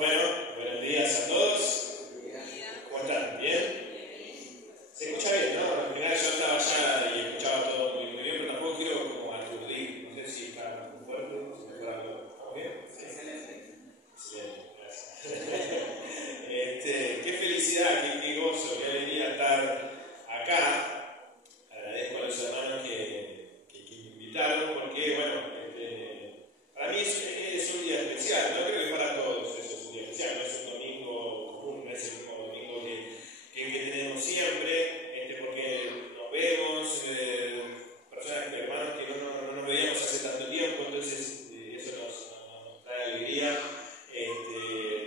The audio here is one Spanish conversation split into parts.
Bueno, buenos días a todos. ¿Cómo están? ¿Bien? Se escucha bien, ¿no? Al final yo estaba allá y escuchaba todo muy bien, pero tampoco quiero como aturdir. No sé si está muy fuerte, si me fuera algo. ¿Estamos bien? Excelente. Excelente, gracias. Qué felicidad, qué gozo, qué alegría estar acá. Agradezco a los hermanos que me invitaron, porque, bueno, para mí es un día especial, no creo que para todos eso es un día especial, no es un domingo común, no es el mismo domingo que tenemos siempre, porque nos vemos, personas, hermanos que no nos veíamos hace tanto tiempo, entonces eso nos trae alegría.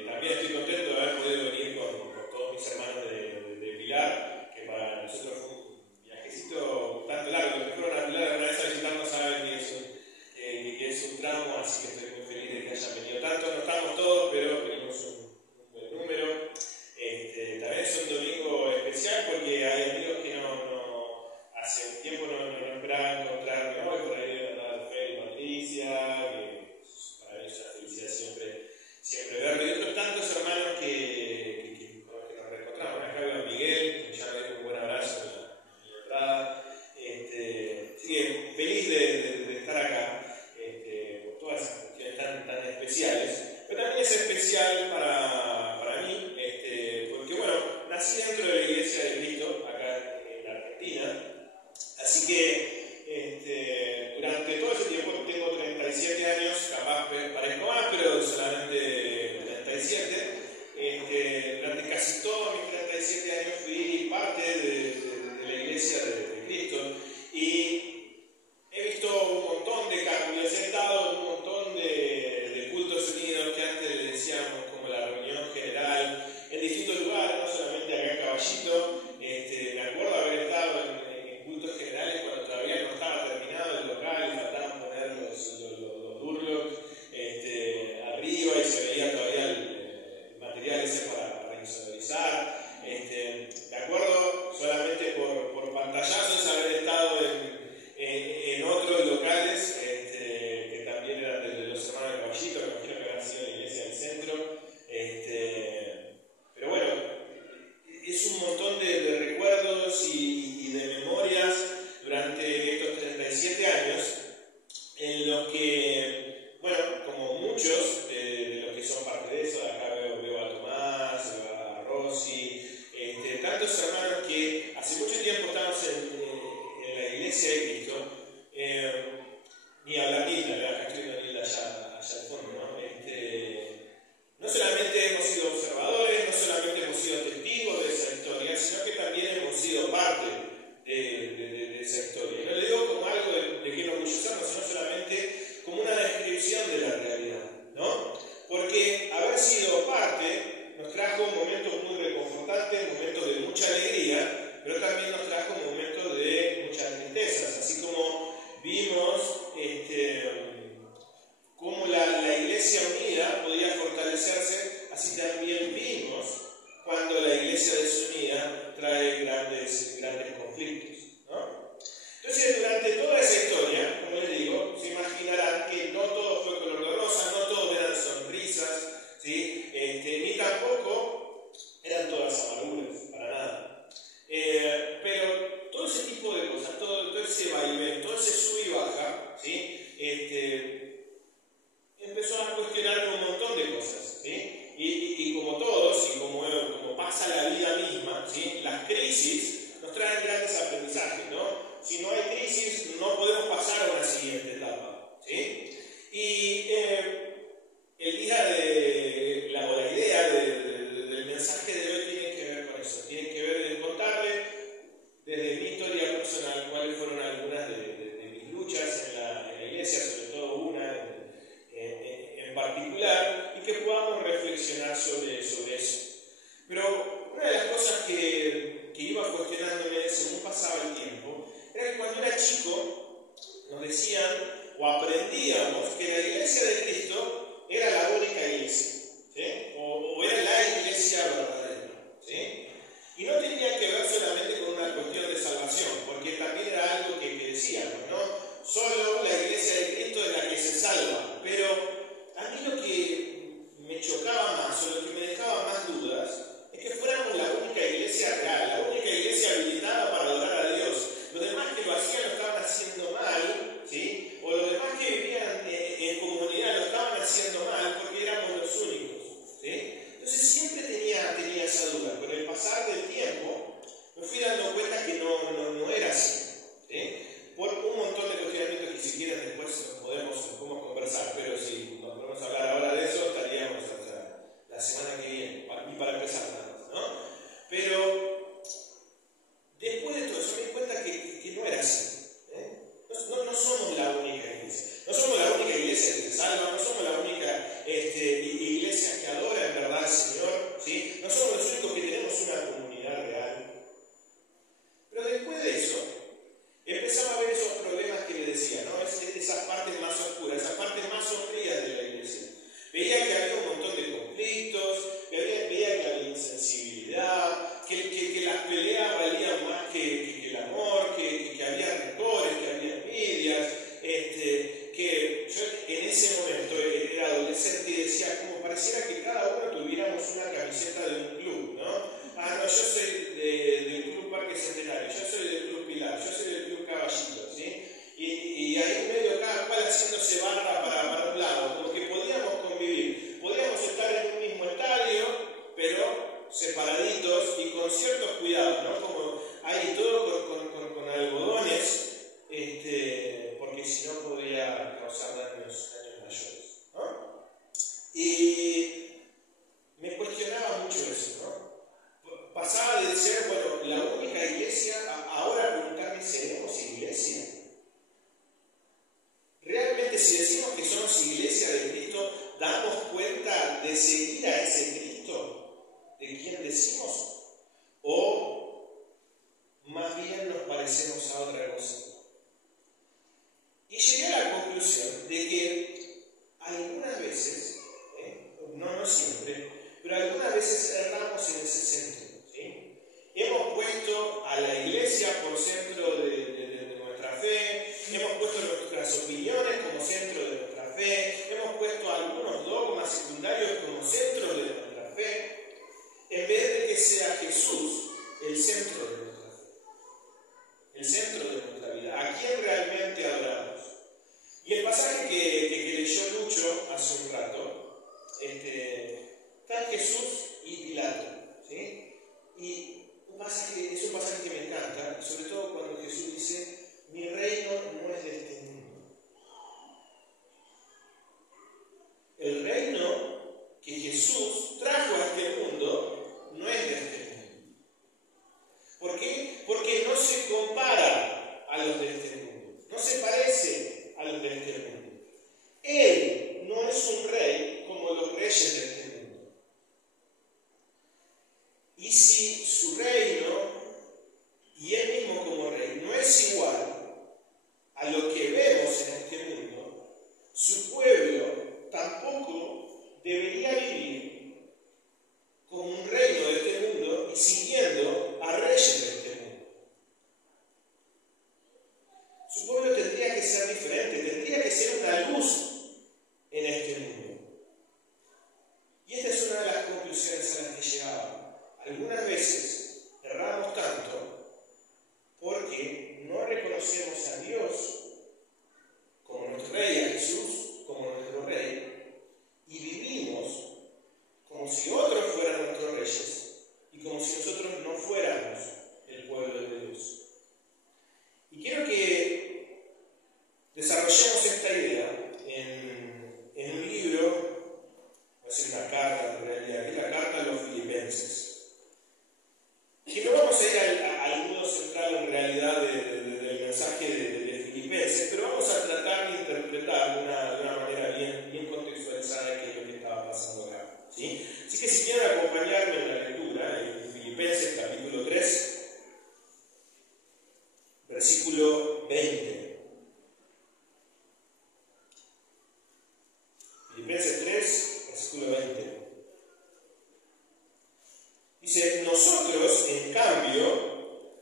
También estoy contento de haber podido venir con todos mis hermanos de Pilar, que para nosotros fue un viajecito tanto largo, los que fueron a Pilar alguna vez a visitarnos saben que es un tramo, así que estoy muy feliz de que hayan venido tanto. No estamos todos, pero venimos un buen número. También es un domingo especial porque hay amigos que hace un tiempo no esperaban encontrarme hoy, por ahí de la Fe y Patricia, que para mí es una felicidad siempre verlo. Y otros tantos hermanos con los que nos reencontramos. Acá veo a Miguel, que ya me dio un buen abrazo en mi entrada. Así que feliz de estar acá. Por todas esas cuestiones tan especiales, pero también es especial para mí, porque bueno, nací dentro de la Iglesia de Cristo, acá en la Argentina, así que durante todo ese tiempo, tengo 37 años, capaz parezco más, pero solamente 37, durante casi todos mis 37 años fui parte de la Iglesia de Cristo, y he visto un montón de cambios, he estado en un montón de cultos unidos que antes le decíamos como la reunión general, en distintos lugares, no solamente acá en Caballito. Me acuerdo haber estado en cultos generales cuando todavía no estaba terminado el local y faltaban poner los durlos arriba y se veía todavía el material ese para insonorizar. Me acuerdo solamente por pantallazos haber estado en otros locales que también eran de los hermanos de Caballito, me imagino que habrá sido la iglesia del centro. Pero bueno, es un montón de recuerdos y de memorias durante estos 37 años en los que, bueno, como muchos de los que son parte de eso, acá veo a Tomás, veo a Rosy, tantos hermanos que hace mucho tiempo estamos en la iglesia de Cristo, ni hablar Nilda, acá estoy viendo a Nilda allá al fondo, ¿no? No solamente hemos sido observadores, no solamente hemos sido testigos de esa historia, sino que también hemos sido parte de esa historia. Y no le digo como algo de que nos orgullecemos, sino solamente como una descripción de la realidad, ¿no? Porque haber sido parte nos trajo momentos muy reconfortantes, momentos de mucha alegría, pero también nos trajo momentos de muchas tristezas, así como vimos cómo la iglesia unida podía fortalecerse, así también vimos cuando la iglesia desunida trae grandes conflictos, ¿no? Entonces, durante toda esa historia, como les digo, se imaginarán que no todo fue color de rosa, no todo eran sonrisas, ¿sí? Ni tampoco eran todas amarguras, para nada. Pero todo ese tipo más, o lo que me dejaba más dudas, es que fuéramos la única iglesia real, la única iglesia habilitada para adorar a Dios. Los demás que lo hacían lo estaban haciendo mal, ¿sí? O los demás que vivían en comunidad lo estaban haciendo mal porque éramos los únicos, ¿sí? Entonces siempre tenía esa duda. Con el pasar del tiempo me fui dando cuenta que no era así, ¿sí? Por un montón de cuestionamientos que si quieren después podemos conversar, pero si nos podemos hablar ahora de eso estaríamos hasta la semana que viene, y para empezar nada más, ¿no? Pero después de todo eso me di cuenta que no era así, ¿eh? No somos la única iglesia, no somos la única iglesia que se salva, no somos la única iglesia que adora en verdad al Señor, ¿sí? No somos los únicos que tenemos una comunidad real. Pero después de eso empezaba a ver esos problemas que le decía, ¿no? Esas partes más oscuras, esas partes más sombrías de la iglesia. Veía que había un montón de conflictos, veía que había insensibilidad, que las peleas valían más que el amor, que había rencores, que había envidias, que yo en ese momento era adolescente y decía, como pareciera que cada uno tuviéramos una camiseta de un club, ¿no? Ah, no, yo soy del Club Parque Centenario, yo soy del Club Pilar, yo soy del Club Caballito, ¿sí? Y ahí en medio cada cual haciéndose barra para un lado, como que podíamos convivir, podíamos estar en un mismo estadio, pero separaditos y con ciertos cuidados, ¿no? Como ahí todo con algodones, porque si no podría causar daños mayores, ¿no? Y me cuestionaba mucho eso, ¿no? Pasaba de ser, bueno, la única iglesia, ahora preguntarme, ¿seremos iglesia? Realmente, si decimos que somos iglesia de Cristo, ¿damos cuenta de seguir a ese Cristo? ¿De quién decimos? ¿O más bien nos parecemos a otra cosa? Y llegué a la conclusión de que algunas veces, no siempre, pero algunas veces erramos en ese centro, ¿sí? Hemos puesto a la iglesia por centro de nuestra fe, hemos puesto nuestras opiniones como centro de nuestra fe, hemos puesto algunos dogmas secundarios como centro de nuestra fe, en vez de que sea Jesús el centro de nuestra fe, el centro de nuestra vida, a quién realmente adoramos. Y el pasaje que leyó Lucho hace un rato, está Jesús y Pilato, ¿sí? Y es un pasaje que me encanta, sobre todo cuando Jesús dice, mi reino no es de este mundo. El reino que Jesús trajo a este mundo no es de este mundo. ¿Por qué? Porque no se compara a los de este mundo, no se parece a los de este mundo. Él no es un rey como los reyes de este mundo. Y si su reino y él mismo como rey no es igual a lo que vemos en este mundo, su pueblo tampoco debería vivir como un reino de este mundo y siguiendo a reyes de este mundo. Su pueblo tendría que ser diferente, tendría que ser una luz en este mundo. Y esta es una de las conclusiones a las que llegaba. Algunas veces erramos tanto porque no reconocemos a Dios como nuestro rey, a Jesús como nuestro rey, y vivimos como si otros fueran nuestros reyes y como si nosotros no fuéramos el pueblo de Dios. Y quiero que desarrollemos esta idea en un libro, va a ser una carta en realidad, que es la carta a los Filipenses. Que no vamos a ir al nudo central en realidad del mensaje de Filipenses, pero vamos a tratar de interpretar de una manera bien contextualizada qué es lo que estaba pasando acá, ¿sí? Así que si quieren acompañarme en la lectura, en Filipenses capítulo 3, versículo 20. Filipenses 3, versículo 20. Dice, nosotros, en cambio,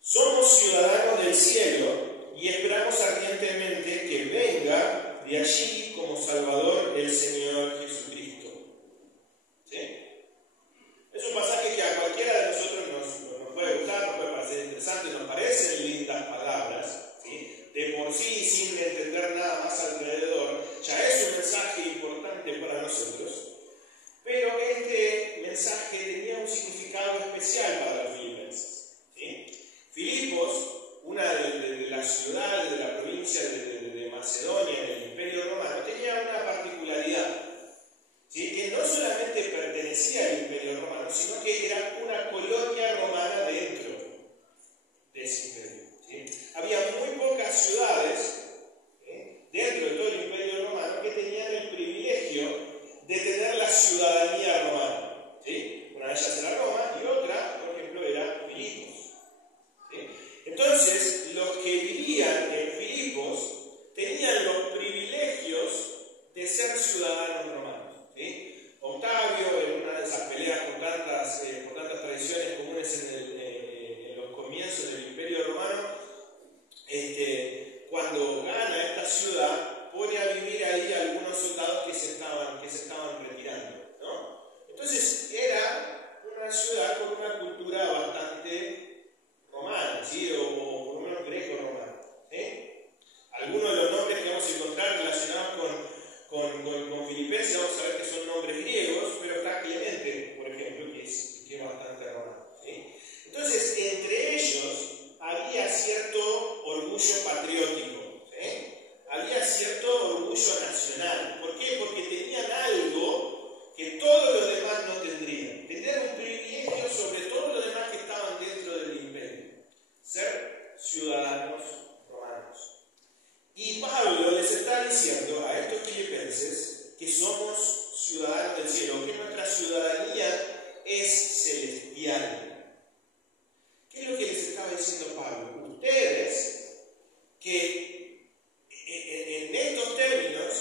somos ciudadanos del cielo y esperamos ardientemente que venga de allí como Salvador el Señor Jesucristo. solamente pertenecía al Imperio Romano, sino que era una colonia romana dentro de ese imperio. ¿Sí? Había muy pocas ciudades dentro de todo el Imperio Romano que tenían el privilegio de tener la ciudadanía romana. ¿Sí? Una de ellas era Roma y otra, por ejemplo, era Filipos. ¿Sí? Entonces, los que vivían en Filipos tenían los privilegios de ser ciudadanos romanos. ¿Sí? Octavio, en una de esas peleas por tantas tradiciones comunes en los comienzos del Imperio Romano, cuando gana esta ciudad, pone a vivir ahí a algunos soldados que se estaban retirando, ¿no? Entonces era una ciudad con una cultura bastante romana, ¿sí? O por lo menos greco-romana. Algunos de los nombres que vamos a encontrar relacionados con Filipenses, vamos a ver que son nombres griegos, pero está Clemente, por ejemplo, que es bastante romano. ¿Sí? Entonces, entre ellos había cierto orgullo patriótico, ¿sí? Había cierto orgullo nacional. ¿Por qué? Porque tenían algo que todos los demás no tendrían. Tenían un privilegio sobre todos los demás que estaban dentro del imperio: ser ciudadanos romanos. Y Pablo les está diciendo a estos filipenses que somos ciudadanos del cielo, que nuestra ciudadanía es celestial. ¿Qué es lo que les estaba diciendo Pablo? Ustedes, que en estos términos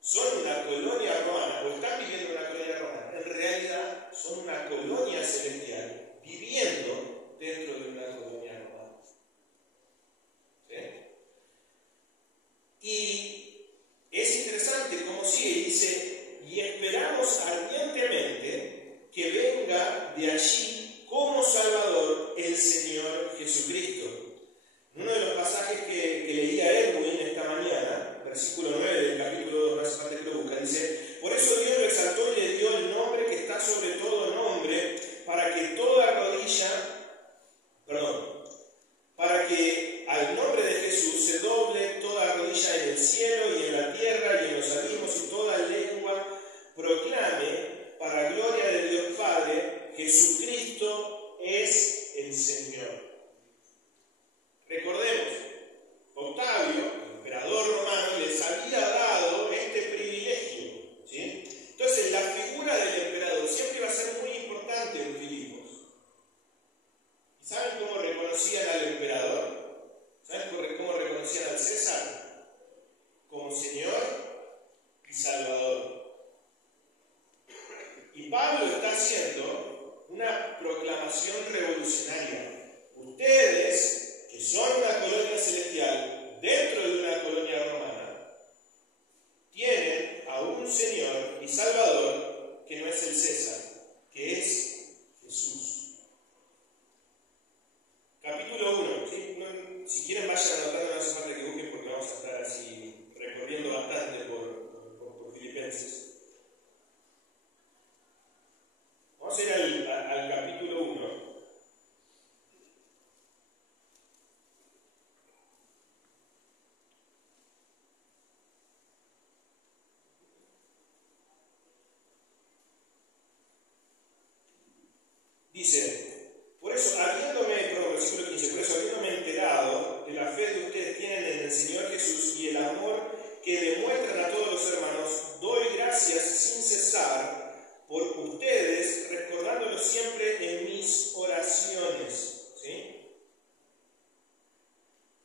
son una colonia romana, o están viviendo en una colonia romana, en realidad son una colonia celestial, viviendo dentro de una colonia romana. ¿Sí? Y es interesante cómo sigue, dice: y esperamos ardientemente que venga de allí como Salvador el Señor Jesucristo. En uno de los pasajes que leía Edwin esta mañana, versículo 9 del capítulo 2, no hace falta que lo busque, dice: por eso Dios lo exaltó y le dio el nombre que está sobre todo nombre, para que al nombre de Jesús se doble toda rodilla en el cielo y en la tierra y en los abismos, y toda lengua proclame para gloria de Dios Padre: Jesucristo es el Señor. Recordemos, Octavio, el emperador romano, les había dado este privilegio, ¿sí? Entonces, la figura del emperador siempre iba a ser muy importante en Filipos. ¿Y saben cómo reconocían al emperador? ¿Saben cómo reconocían al César? Como Señor y Salvador. Y Pablo está haciendo una proclamación revolucionaria. Ustedes, que son una colonia celestial dentro de una colonia romana, tienen a un Señor y Salvador que no es el César, que es Jesús. Capítulo 1. ¿Sí? Si quieren vayan anotando, no hace falta que busquen porque vamos a estar así recorriendo bastante por Filipenses. Vamos a ir al capítulo 1. Dice: versículo 15, por eso habiéndome enterado de la fe que ustedes tienen en el Señor Jesús y el amor que demuestran a todos los hermanos, doy gracias sin cesar por ustedes, recordándolos siempre en mis oraciones. ¿Sí?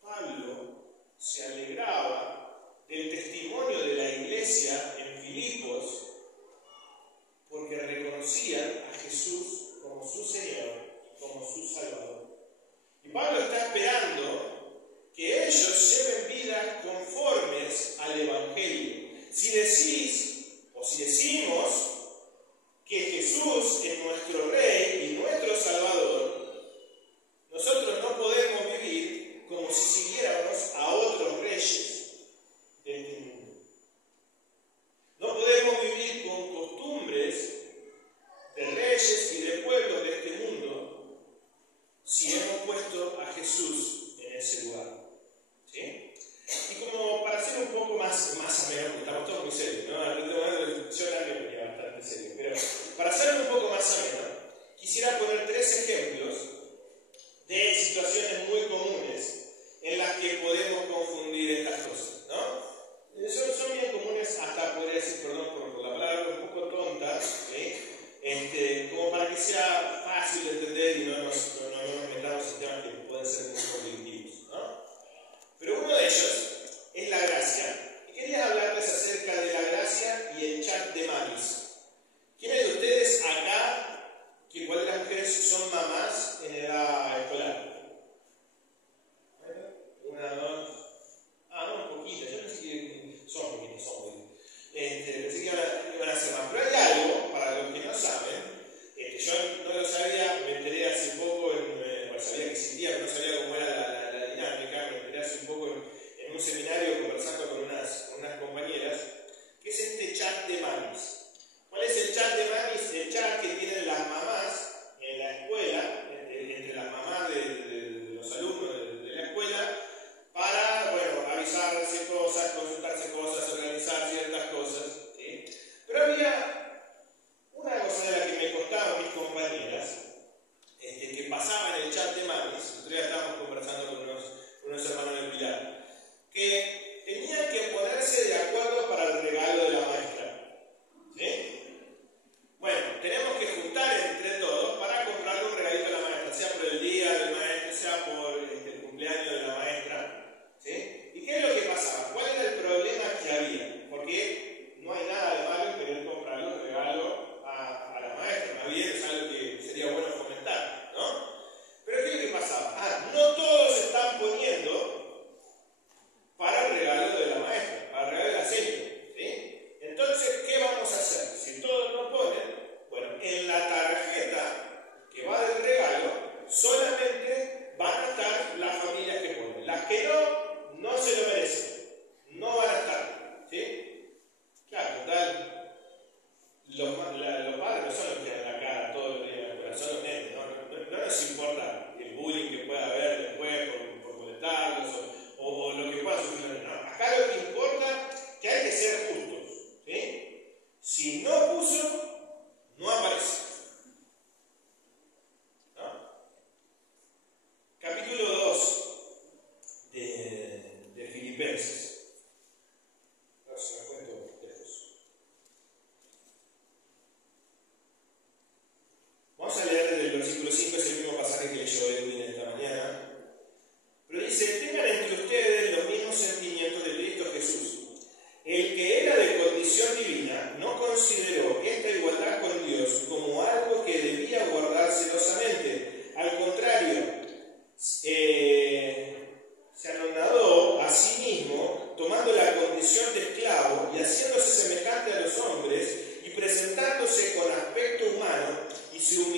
Pablo se alegraba del testimonio de la iglesia en Filipos porque reconocían a Jesús como su Señor y como su Salvador. Y Pablo está esperando que ellos lleven vidas conformes al Evangelio. Si decimos que Jesús es nuestro Rey y nuestro Salvador, nosotros no podemos vivir como si siguiéramos a otros reyes de este mundo. No podemos vivir con costumbres de reyes y de pueblos de este mundo si hemos puesto a Jesús en ese lugar. ¿Sí? Y como para ser un poco más ameno, porque estamos todos muy serios, ¿no? Yo también venía bastante serio.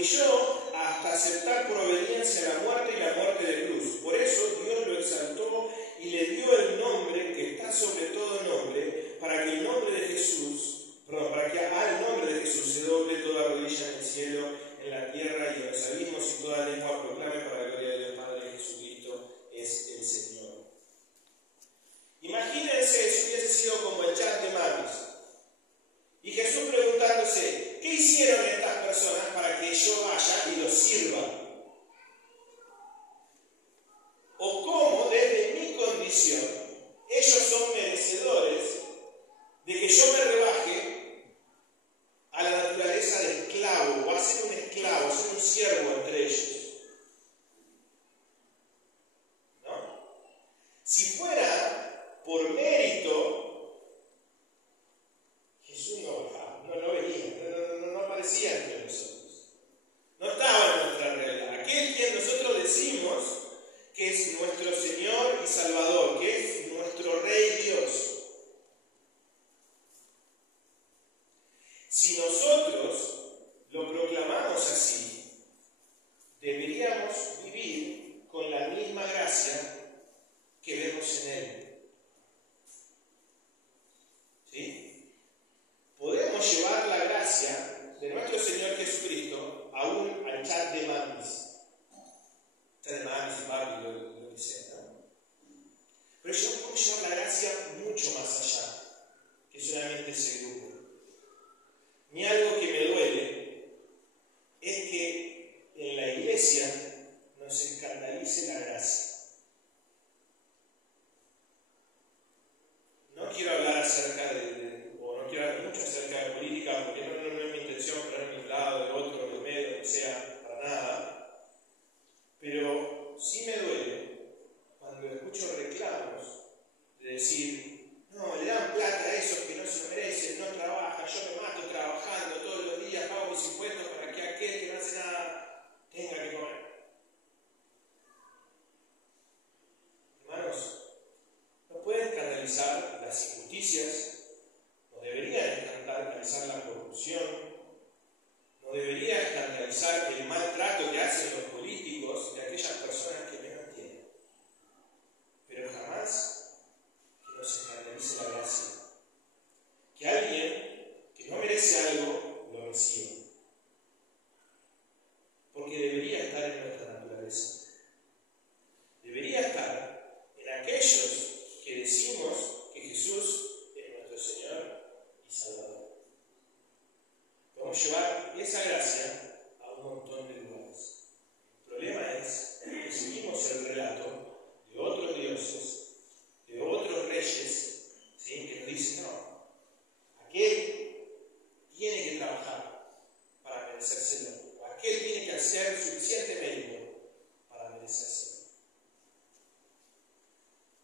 arrodilló hasta aceptar por obediencia la muerte y la muerte de cruz. Por eso Dios lo exaltó y le dio el nombre que está sobre todo nombre, para que al nombre de Jesús se doble toda rodilla en el cielo, en la tierra y en los abismos, y toda lengua proclame para la gloria de Dios Padre, Jesucristo es el Señor. Imagínense si hubiese sido como el chat de mamis. Y Jesús preguntándose, ¿qué hicieron estas personas para que yo vaya y los sirva? O cómo, desde mi condición, ellos son merecedores de que yo me rebaje a la naturaleza de esclavo, o a ser un esclavo, ser un siervo entre ellos. ¿No? Si fuera por mérito, Jesús no bajaba, no venía, no aparecía entre nosotros. No estaba en nuestra realidad. Aquel quien nosotros decimos que es nuestro Señor y Salvador, que es nuestro Rey Dios. Si nosotros lo proclamamos así, deberíamos vivir con la misma gracia que vemos en Él. ¿Sí? Podemos llevar la gracia de nuestro Señor Jesucristo aún al chat de mamis. Chat de mamis, papi, lo que sea, ¿no? Pero yo puedo llevar la gracia mucho más allá que solamente ese grupo. Ni algo que me duele es que en la iglesia nos escandalice la gracia. No quiero hablar acerca o no quiero hablar mucho acerca de política, porque no es mi intención ponerme de un lado, de otro, de medio, lo que sea, para nada. Pero sí me duele cuando escucho reclamos de decir, no, le dan plata a esos que no se lo merecen, no trabajan, yo me mato trabajando todos los días, pago mis impuestos para que aquel que no hace nada tenga que comer. Hermanos, no pueden escandalizar las injusticias, no deberían escandalizar la corrupción, no debería escandalizar el maltrato que hacen los políticos de aquellas personas que menos tienen. Pero jamás que nos escandalice la gracia. Que alguien que no merece algo lo reciba. Porque debería estar en nuestra naturaleza. Debería estar en aquellos que decimos que Jesús es nuestro Señor y Salvador. Podemos llevar esa gracia a un montón de lugares. El problema es que seguimos el relato de otros dioses, de otros reyes, ¿sí? Que nos dicen, no, aquel tiene que trabajar para merecérselo, aquel tiene que hacer suficiente mérito para merecérselo.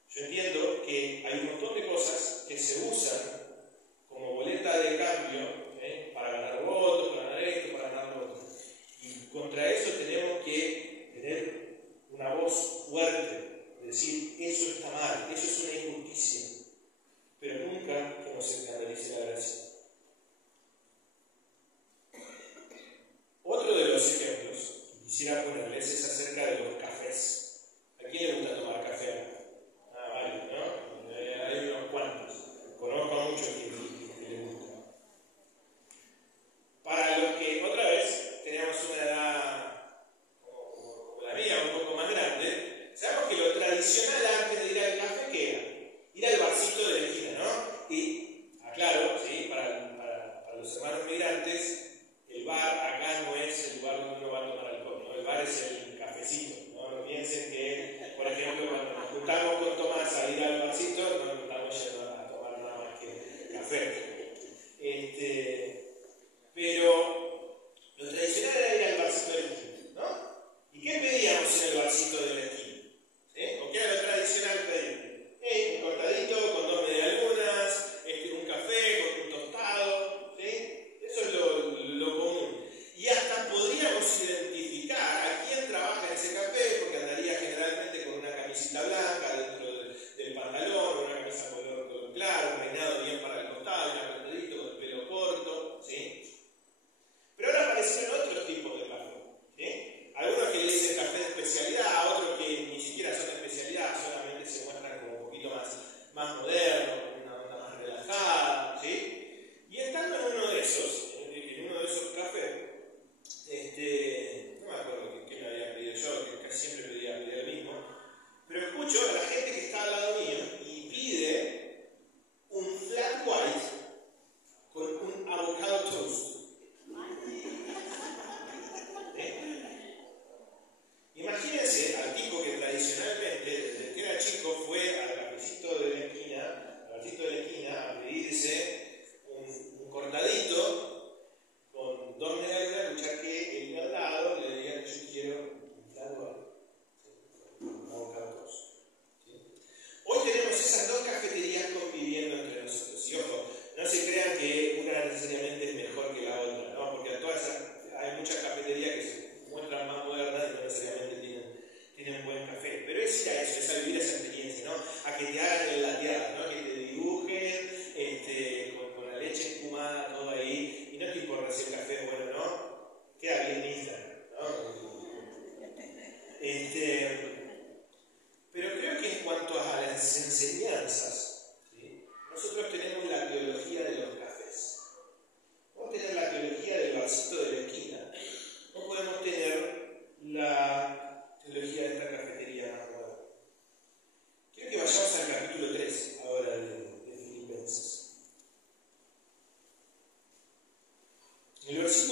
Yo entiendo que hay un montón de cosas que se usan como boleta de cambio, para ganar votos, para ganar esto, para ganar lo otro. Y contra eso tenemos que tener una voz fuerte, de decir, eso está mal, eso es una injusticia, pero nunca que nos escandalice la gracia. Otro de los ejemplos que quisiera ponerles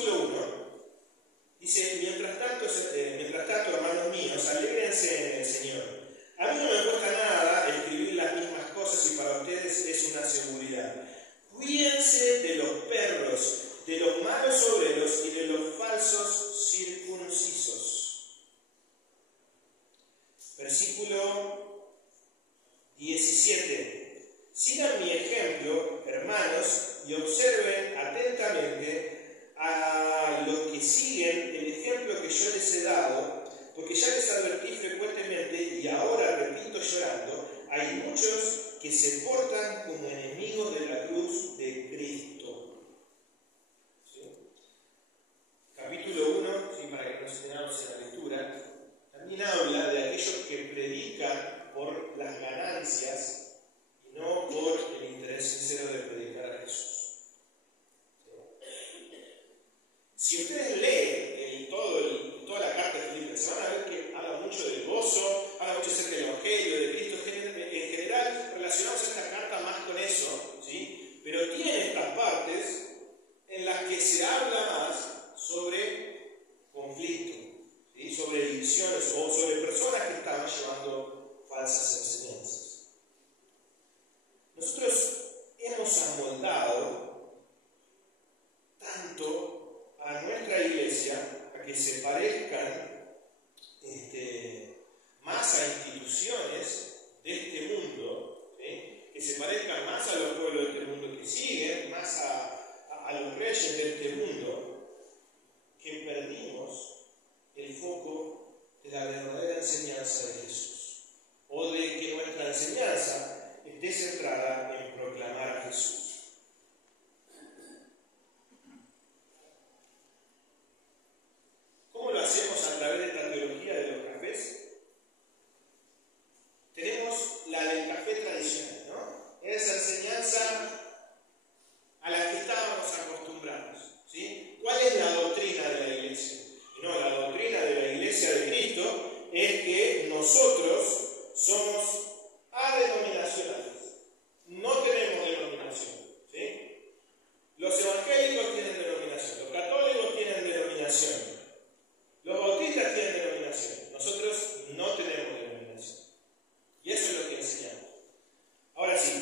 versículo 1, dice: mientras tanto, hermanos míos, alégrense en el Señor. A mí no me cuesta nada escribir las mismas cosas y para ustedes es una seguridad. Cuídense de los perros, de los malos obreros y de los falsos circuncisos. Versículo 17. Sigan mi ejemplo, hermanos, y observen atentamente a los que siguen el ejemplo que yo les he dado, porque ya les advertí frecuentemente y ahora repito llorando, hay muchos que se portan como enemigos de la cruz de Cristo. ¿Sí? Capítulo 1, ¿sí? Para que nos tengamos en la lectura, también habla de aquellos que predican por las ganancias y no por el interés sincero de predicar a Jesús. Si ustedes leen toda la carta de Filipenses, van a ver que habla mucho del gozo, habla mucho acerca del Evangelio, de Cristo. En general, relacionamos esta carta más con eso, ¿sí? Pero tiene estas partes en las que se habla más sobre conflicto, ¿sí? Sobre divisiones o sobre personas que estaban llevando falsas enseñanzas. Nosotros hemos amoldado tanto a nuestra iglesia a que se parezcan más a instituciones de este mundo, ¿sí? Que se parezcan más a los pueblos de este mundo, que siguen más a los reyes de este mundo, que perdimos el foco de la verdadera enseñanza de Jesús, o de que nuestra enseñanza esté centrada en proclamar a Jesús. ¿Cómo lo hacemos a través de esta teología de los cafés? Tenemos la del café tradicional, ¿no? Esa enseñanza a la que estábamos acostumbrados, ¿sí? ¿Cuál es la doctrina de la iglesia? No, la doctrina de la iglesia de Cristo es que nosotros somos adenominacionales. No tenemos denominación, ¿sí? Los evangélicos tienen denominación, los católicos tienen denominación, los bautistas tienen denominación, nosotros no tenemos denominación. Y eso es lo que enseñamos. Ahora sí,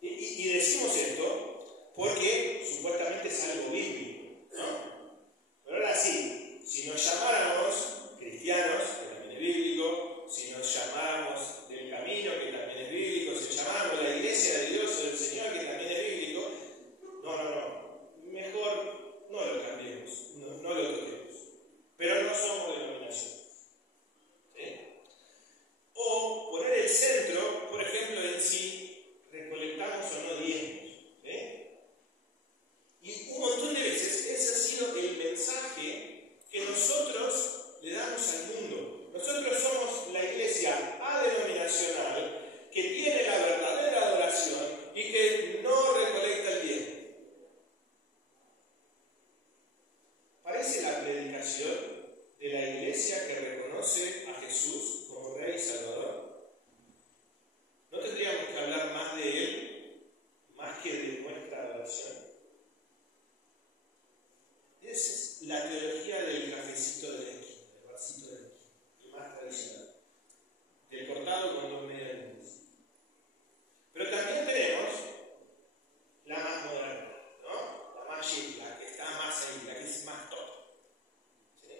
y decimos esto porque supuestamente es algo bíblico, ¿no? Pero ahora sí, si nos llamáramos cristianos, que también es bíblico, si nos llamáramos del camino, que también es bíblico, si llamáramos la iglesia de Dios o del Señor, que también es bíblico, mejor no lo cambiemos, no lo toquemos. Pero no somos denominación. ¿Sí? O poner el centro, por ejemplo, en si recolectamos o no diezmos. ¿Sí? Y un montón de veces ese ha sido el mensaje que nosotros le damos al mundo. Nosotros somos la iglesia adenominacional que tiene la verdadera adoración y que no recolecta el diezmo. Parece la predicación de la iglesia que reconoce a Jesús como Rey y Salvador. ¿No tendríamos que hablar más de Él, más que de nuestra adoración? Esa es la teología del cafecito de la esquina, del vasito de la esquina, el más tradicional, del cortado con 2 medias lunas. Pero también tenemos la más moderna, ¿no? La más chic, la que está más ahí, la que es más top. ¿Sí?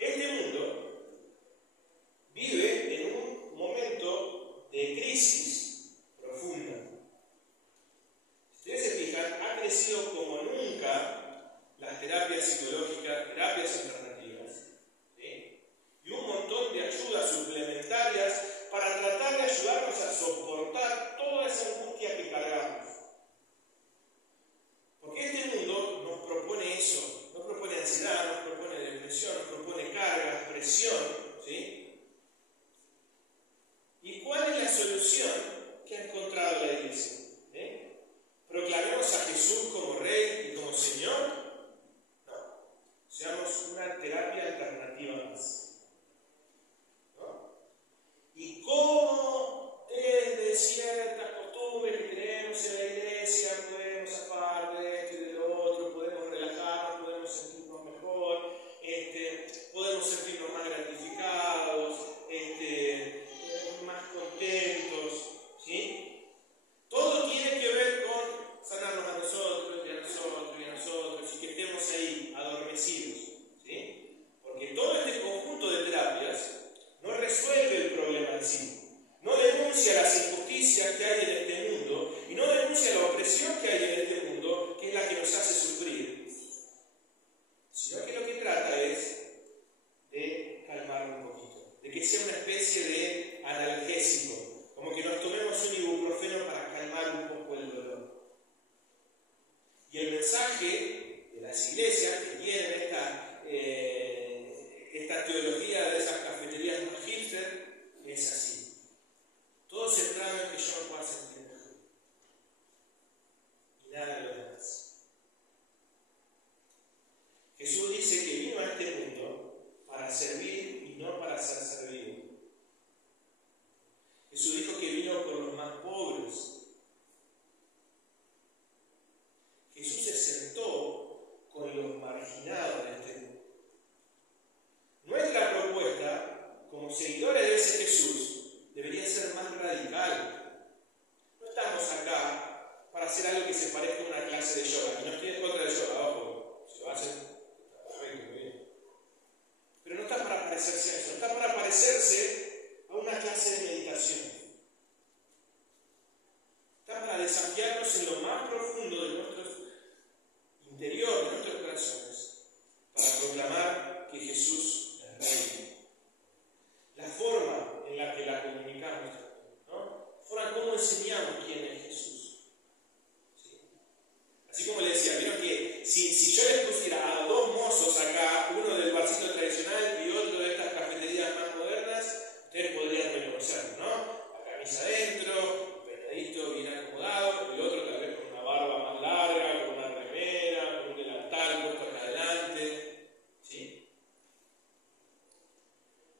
Este mundo vive en un momento de crisis profunda. Si ustedes se fijan, ha crecido como nunca las terapias psicológicas, terapias alternativas, ¿sí? Y un montón de ayudas suplementarias para tratar de ayudarnos a soportar toda esa angustia que cargamos. Porque este mundo nos propone eso, nos propone ansiedad, nos propone depresión, nos propone cargas, presión, ¿sí? ¿Y cuál es la solución que ha encontrado la iglesia? ¿Proclamemos a Jesús como Rey y como Señor? No. las iglesias que tienen esta teología de esas cafeterías más hipster, es así. Todo centrado en que yo me pueda sentir mejor. Y nada de lo demás. Jesús dice que vino a este mundo para servir y no para ser servido. Jesús dijo que vino por los más pobres. Jesús se sentó con los marginados de este mundo. Nuestra propuesta, como seguidores de ese Jesús, debería ser más radical. No estamos acá para hacer algo que se parezca a una clase de yoga. Y no estoy en contra del yoga, ojo, si lo hacen, perfecto, muy bien. Pero no está para parecerse a eso, no está para parecerse a una clase de meditación. Está para desafiarnos en lo más profundo de nuestro interior, de nuestros corazones, para proclamar que Jesús es Rey. La forma en la que la comunicamos, ¿no? La forma en cómo enseñamos quién es Jesús. ¿Sí? Así como le decía, vieron que si yo les pusiera a dos mozos acá, uno del barcito tradicional y otro de estas cafeterías más modernas, ustedes podrían reconocerlo, ¿no? La camisa adentro, un peinadito bien acomodado, el otro tal vez con una barba más larga, con una remera, con un delantal puesto acá adelante. ¿Sí?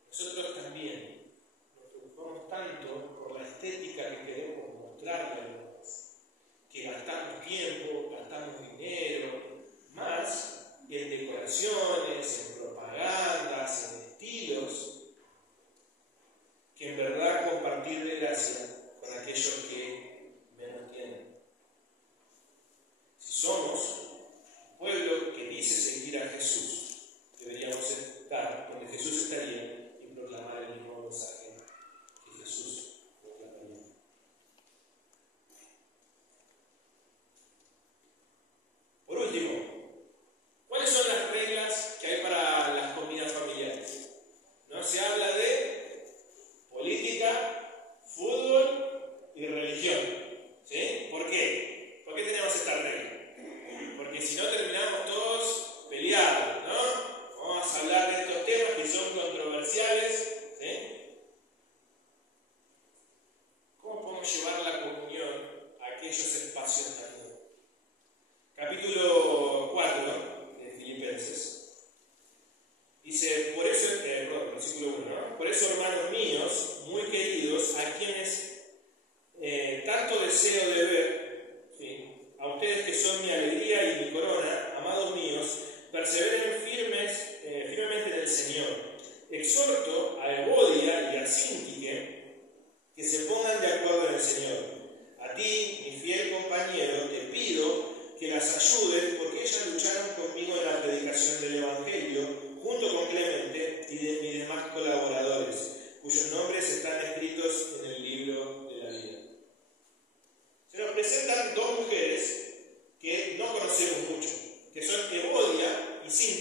Nosotros también nos preocupamos tanto por la estética que queremos mostrarle a los demás, que gastamos tiempo, gastamos dinero, más en decoraciones, en propagandas, en estilos, que en verdad compartir de gracia con aquellos que menos tienen. Si somos un pueblo que dice seguir a Jesús, deberíamos estar donde Jesús estaría y proclamar el mismo mensaje que Jesús proclamaría. Por último, ¿cuáles son las reglas que hay para las comidas familiares? No se habla de política, fútbol y religión. ¿Sí? ¿Por qué? ¿Por qué tenemos esta regla? Porque si no terminamos todos peleados, ¿no? Vamos a hablar de estos temas que son controversiales. ¿Sí? ¿Cómo podemos llevar la comunión a aquellos espacios también? Capítulo 4 de Filipenses. Dice, por eso, versículo 1, ¿no? Por eso, hermanos míos, muy queridos, a quienes tanto deseo de ver, ¿sí? A ustedes que son mi alegría y mi corona, amados míos, perseveren firmemente en el Señor. Exhorto a Evodia y a Síntique que se pongan de acuerdo en el Señor. A ti, mi fiel compañero, te pido que las ayudes porque ellas lucharon conmigo en la predicación del Evangelio, junto con Clemente y de mis demás colaboradores, cuyos nombres están escritos en el libro de la vida. Se nos presentan dos mujeres que no conocemos mucho, que son Evodia y Síntique.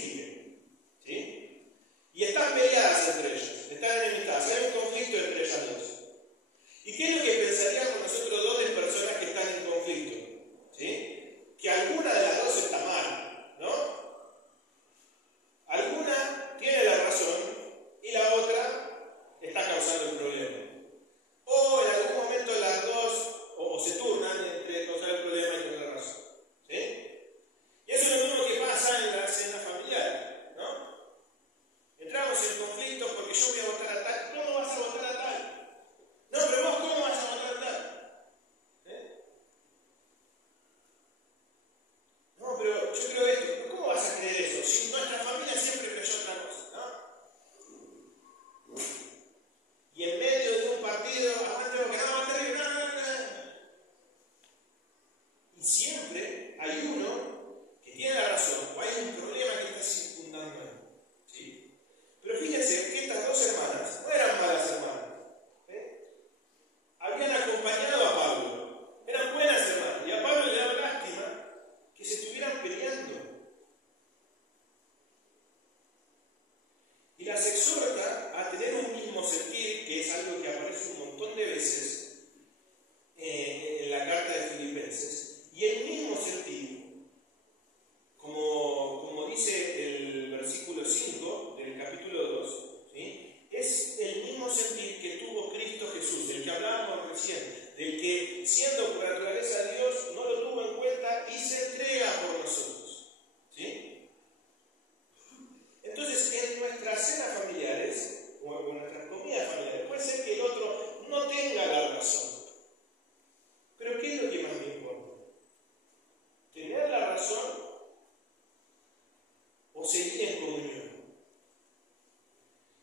seguir en comunión.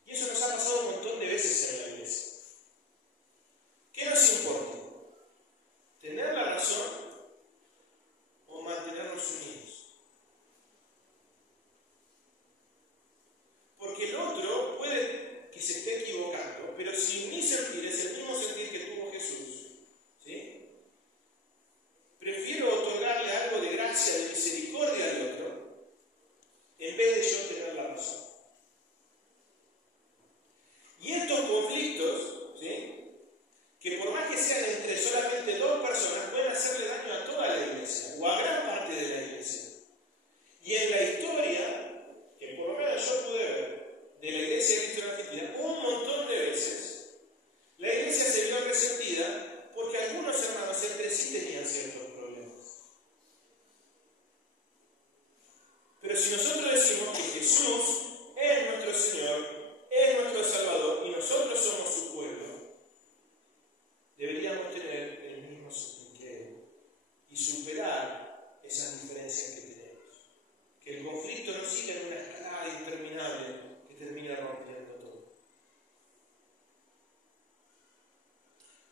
Y eso nos ha pasado un montón de veces en la iglesia. ¿Qué nos importa? ¿Tener la razón o mantenernos unidos? Porque el otro puede que se esté equivocando, pero si mi sentir es el mismo sentir que tuvo Jesús, ¿sí? Prefiero otorgarle algo de gracia, de misericordia al otro, en vez de yo tener la razón. Y estos conflictos, ¿sí?, que por más que sean entre solamente dos personas, pueden hacerle daño a toda la iglesia, o a gran parte de la iglesia. Y en la historia, que por lo menos yo pude ver, de la iglesia de Cristo en Argentina, un montón de veces, la iglesia se vio resentida porque algunos hermanos entre sí tenían ciertos problemas. Pero si nosotros decimos que Jesús es nuestro Señor, es nuestro Salvador y nosotros somos su pueblo, deberíamos tener el mismo sentir que Él y superar esas diferencias que tenemos. Que el conflicto no siga en una escalada interminable que termine rompiendo todo.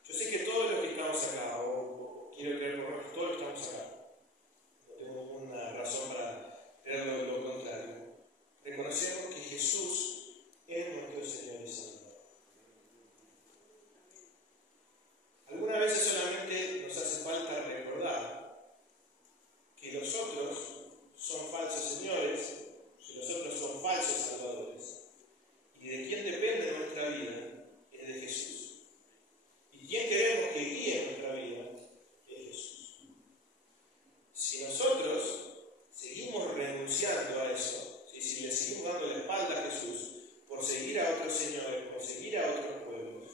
Yo sé que todos los que estamos acá, o quiero creer por lo menos todos los que estamos acá, no tengo una razón para creer lo contrario, reconocemos que Jesús es nuestro Señor y Salvador. Algunas veces solamente nos hace falta recordar que los otros son falsos señores, que los otros son falsos salvadores, y de quién depende nuestra vida es de Jesús. Y quién queremos que guíe nuestra vida es Jesús. Si nosotros seguimos renunciando a eso, si le seguimos dando la espalda a Jesús por seguir a otros señores, por seguir a otros pueblos,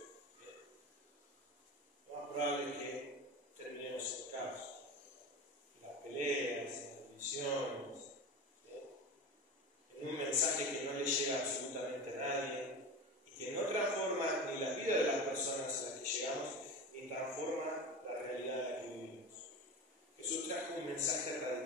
lo más probable es que terminemos en caos, en las peleas, en las divisiones, en un mensaje que no le llega absolutamente a nadie y que no transforma ni la vida de las personas a las que llegamos, ni transforma la realidad en la que vivimos. Jesús trajo un mensaje radical